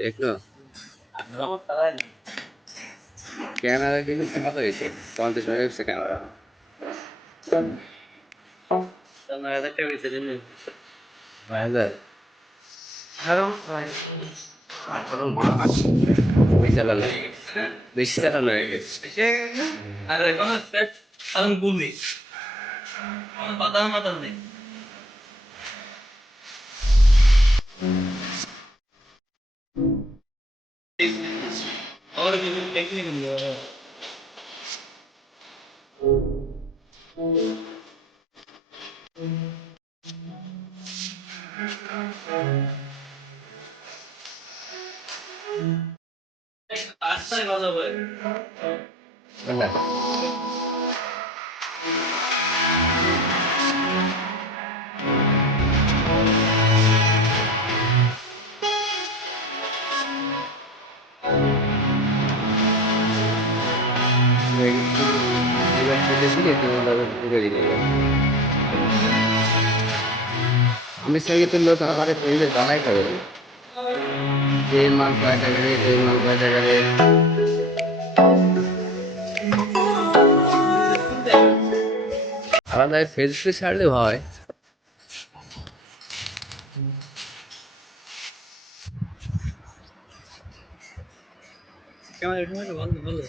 দেখলো ক্যামেরা কিন্তু কত হয়েছে 50 মেগাপিক্সেল ক্যামেরা হাজার বেশি চালানো বেশি চালানো হয়ে গেছে আর এখন সাধারণ গুলি পাতা মাথা নেই और टेक्निक अच्छा কথা বলে আমি সঙ্গে তুললেও তো আমাকে ফ্রেন্ডের জানাই খাবে যে মাল কয় টাকা রে যে মাল কয় টাকা রে আলাদা ফেসবুকে ছাড়লে হয় কেমন বন্ধ বলো